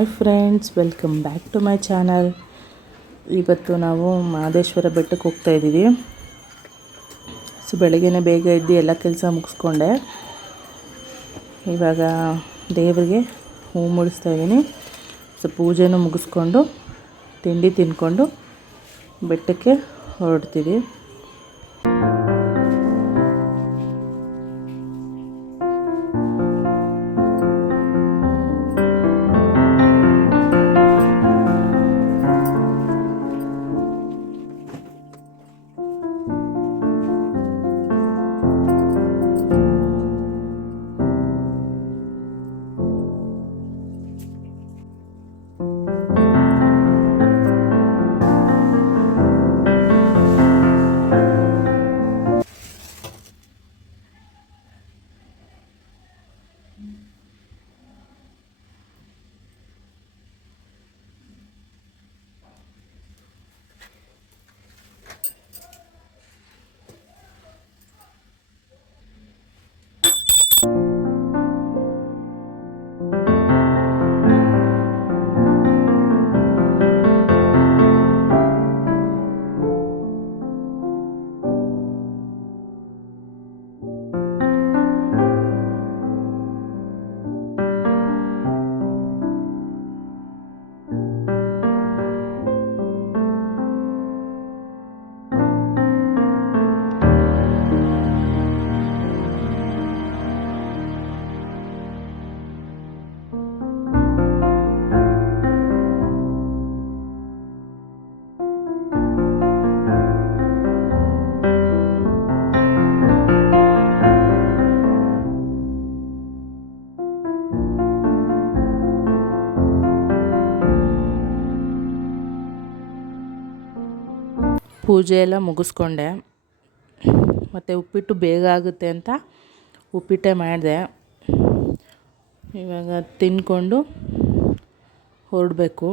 Hi friends, welcome back to my channel. ಇವತ್ತು ನಾವು ಮಹದೇಶ್ವರ ಬೆಟ್ಟಕ್ಕೆ ಹೋಗ್ತಾ ಇದ್ದೀವಿ. ಬೆಳಗ್ಗೆನೇ ಬೇಗ ಎದ್ದು ಎಲ್ಲ ಕೆಲಸ ಮುಗಿಸ್ಕೊಂಡೆ. ಇವಾಗ ದೇವರಿಗೆ ಹೂ ಮುಡಿಸ್ತಾ ಇದ್ದೀನಿ. ಪೂಜೆನೂ ಮುಗಿಸ್ಕೊಂಡು ತಿಂಡಿ ತಿಂದ್ಕೊಂಡು ಬೆಟ್ಟಕ್ಕೆ ಹೊರಡ್ತೀವಿ. ಪೂಜೆ ಎಲ್ಲ ಮುಗಿಸ್ಕೊಂಡೆ. ಮತ್ತು ಉಪ್ಪಿಟ್ಟು ಬೇಗ ಆಗುತ್ತೆ ಅಂತ ಉಪ್ಪಿಟ್ಟೆ ಮಾಡಿದೆ. ಇವಾಗ ತಿಂದ್ಕೊಂಡು ಹೊರಡಬೇಕು.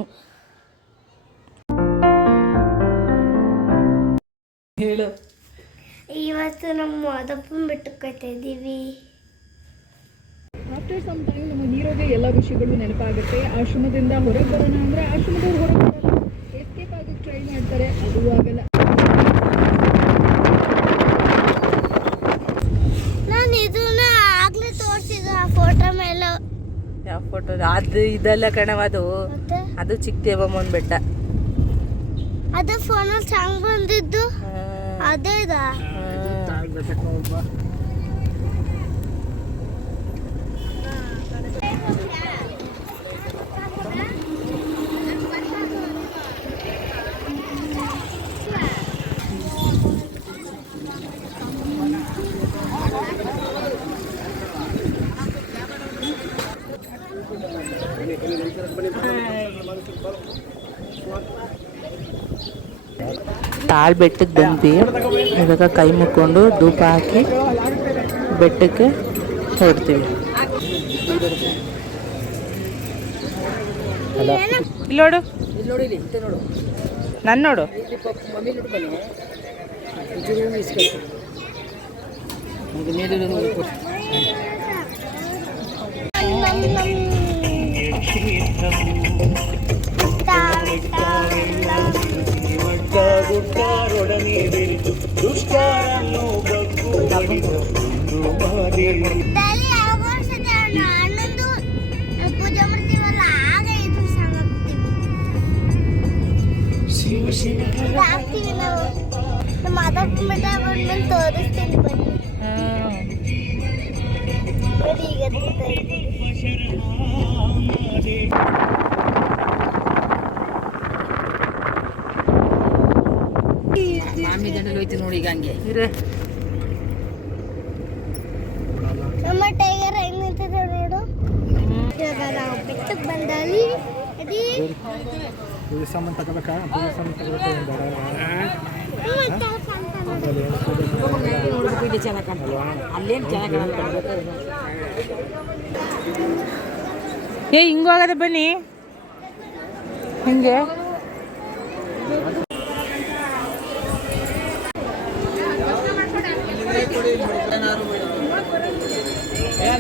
ಹೇಳು. ಇವತ್ತು ನಮ್ಮ ಮಾದಪ್ಪನ ಬೆಟ್ಟಕ್ಕೆ ಹೋಗ್ತಾ ಇದ್ದೀವಿ. ಆಫ್ಟರ್ ಸಮ್ ಟೈಮ್ ನಮ್ಮ ಹೀರೋಗೆ ಎಲ್ಲ ವಿಷಯಗಳು ನೆನಪಾಗುತ್ತೆ. ಆಶ್ರಮದಿಂದ ಹೊರಗೆ ಬರೋಣ ಅಂದರೆ ಆಶ್ರಮದವ್ರು ಹೊರಗೆ ಬರಲ್ಲ, ಎಸ್ಕೇಪ್ ಆಗೋಕ್ಕೆ ಟ್ರೈ ಮಾಡ್ತಾರೆ, ಅದು ಆಗಲ್ಲ. ನಾನು ಇದನ್ನ ಆಗ್ಲೇ ತೋರಿಸಿದ ಆ ಫೋಟೋ ಮೇಲೆ. ಯಾವ ಫೋಟೋ? ಅದು ಇದೆಲ್ಲ ಕಣವ, ಅದು ಚಿಕ್ಕ ದೇವಮ್ಮನ ಬೆಟ್ಟ. ಅದು ಫೋನಲ್ಲಿ ಸಾಂಗ್ ಬಂದಿದ್ದು ಅದೇ ಇದಾ? ತಾಳ್ ಬೆಟ್ಟಕ್ಕೆ ಬಂದ್ವಿ. ಇವಾಗ ಕೈ ಮುಕ್ಕೊಂಡು ಧೂಪ ಹಾಕಿ ಬೆಟ್ಟಕ್ಕೆ ಹೊರಡ್ತೀವಿ. ಇಲ್ಲಿ ನೋಡು, ನಾನು ನೋಡು. ಪೂಜೆ ಮಾಡ್ತೀವಲ್ಲ ಆಗ ಇದು ಸಾಂಗ್ ಹಾಕ್ತೀವಿ ನಾವು. ನಮ್ಮ ಮಾದಪ್ಪನ ಬೆಟ್ಟ ಬಂದ್ಮೇಲೆ ತೋರಿಸ್ತೀನಿ ಬನ್ನಿ. ನೋಡಿ ಈಗ ಮಾಮಿ ಜನರಲ್ಲಿ ಹೋಯ್ತು ನೋಡಿ. ಈಗ ಹಂಗೆ ನಮ್ಮ ಟೈಗರ್ ಹೆಂಗ್ ನಿಂತಿದೆ ನೋಡು. ಇವಾಗ ನಾವು ಬೆಟ್ಟಕ್ಕೆ ಬಂದಲ್ಲಿ ಪೂಜೆ ಸಾಮಾನು ತಗೋಬೇಕಾ? ಪೂಜೆ ಸಾಮಾನು ತಗೋಬೇಕಾ? ಚೆನ್ನಾಗಿ ಕಾಣ್ತಲ್ವಾ? ಅಲ್ಲೇನು ಚೆನ್ನಾಗಿ ಕಾಣಲ್ಲ. ಹಿಂಗೋಗದೆ ಬನ್ನಿ. ಹಿಂಗೆ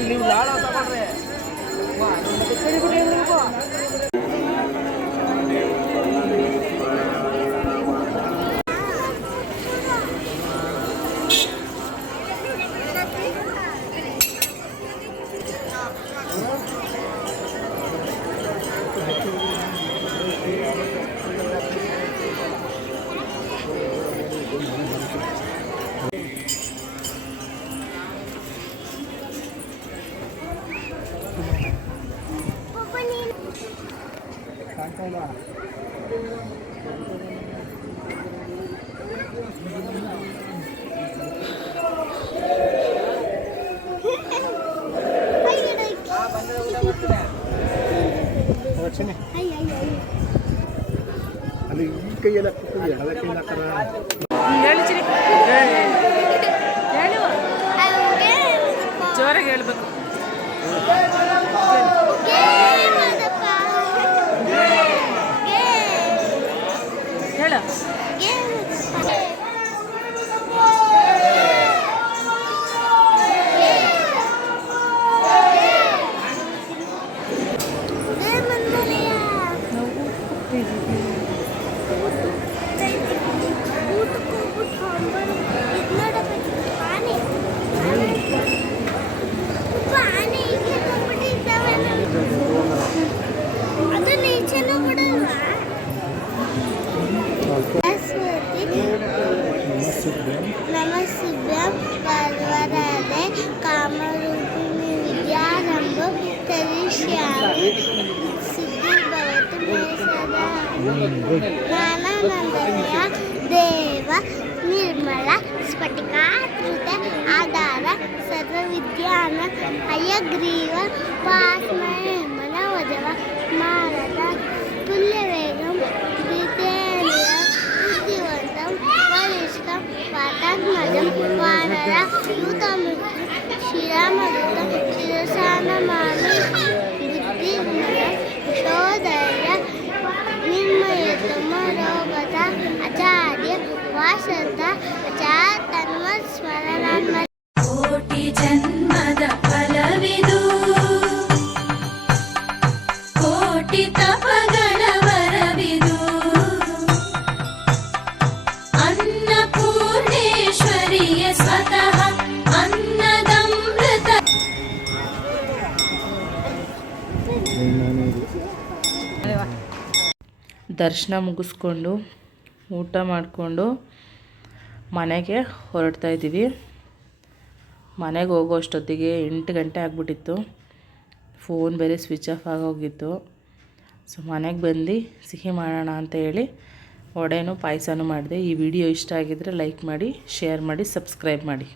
ನೀವು ಲಾಡ ತಗೊಂಡ್ರೆ ಅದು ಈ ಕೈಯೆಲ್ಲ ಕೂತ್ಕೊಂಡು ಎಡದ ಕೈಯಿಂದ ಹಾಕ್ತಾರ. ಹೇಳು ಚಿರಿ, ಹೇಳು, ಅವ್ಗೆ ಜೋರಾಗಿ ಹೇಳ್ಬೇಕು. ಗೇಮ್ ಅದಪ್ಪ. ಹೇಳು. ಗೇಮ್ ಅದು ನೀಚೆನೂ ಬಿಡಲ್ವಾ? ನಮಸ್ಸಿಭ್ಯಂ ವರವರದೆ ಕಾಮರೂಪಿಣಿ ವಿದ್ಯಾರಂಭ ಕರಿಷ್ಯಾಮಿ ಸಿದ್ಧಿರ್ಭವತು ಮೇ ಸದಾ. ಜ್ಞಾನಾನಂದಮಯ ದೇವ ನಿರ್ಮಲ ಸ್ಫಟಿಕಾಕೃತ ಆಧಾರ ಸರ್ವವಿದ್ಯಾನ ಹಯಗ್ರೀವ ಪಾಸ್ಮಯ ಮನೋಜವ ಮಾರದ ತುಲ್ಯವೇಗಂ ಜಿತೇಂದ್ರಿಯ ಬುದ್ಧಿವಂತಂ ಬಲಿಷ್ಠಂ ವಾತಾತ್ಮಜಂ ವಾನರ ಯೂತಮಿತ್ರ ಶಿರಾಮರುತಂ ಶಿರಸಾನಮಾಮಿ ಬುದ್ಧಿರ್ಮಯ ಶೋಧಯ ನಿರ್ಮಯತಮ ರೋಗತ ಆಚಾರ್ಯ ವಾಸತ ಆಚಾರ ತನ್ಮತ್ ಸ್ಮರಣಾತ್ಮ. ಕೋಟಿ ಜನ್ಮದ ಫಲವಿದು, ಕೋಟಿ ತಪಗಳ ವರವಿದು, ಅನ್ನಪೂರ್ಣೇಶ್ವರಿಯ ಸ್ವತಃ ಅನ್ನದಮೃತ. ದರ್ಶನ ಮುಗಿಸ್ಕೊಂಡು ಊಟ ಮಾಡಿಕೊಂಡು ಮನೆಗೆ ಹೊರಡ್ತಾ ಇದ್ದೀವಿ. ಮನೆಗೆ ಹೋಗೋ ಅಷ್ಟೊತ್ತಿಗೆ 8 ಗಂಟೆ ಆಗಿಬಿಟ್ಟಿತ್ತು. ಫೋನ್ ಬೇರೆ ಸ್ವಿಚ್ ಆಫ್ ಆಗೋಗಿತ್ತು. ಸೊ ಮನೆಗೆ ಬಂದು ಸಿಹಿ ಮಾಡೋಣ ಅಂತ ಹೇಳಿ ವಡೆನೂ ಪಾಯಸನೂ ಮಾಡಿದೆ. ಈ ವಿಡಿಯೋ ಇಷ್ಟ ಆಗಿದ್ದರೆ ಲೈಕ್ ಮಾಡಿ, ಶೇರ್ ಮಾಡಿ, ಸಬ್ಸ್ಕ್ರೈಬ್ ಮಾಡಿ.